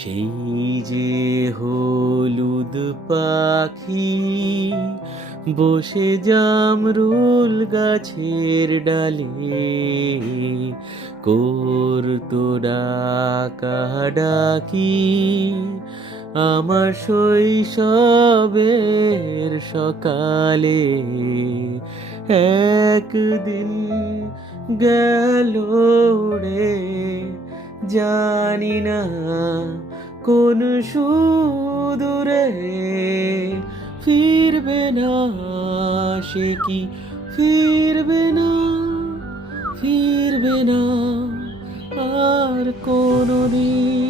সেই যে হলুদ পাখি বসে জামরুল গাছের ডালে করতো ডাকাডাকি আমার শৈশবের সকালে। একদিন গেল রে, জানি না কোন সুদূরে, ফিরবে না সে কি, ফিরবে না, ফিরবে না আর কোনদিন।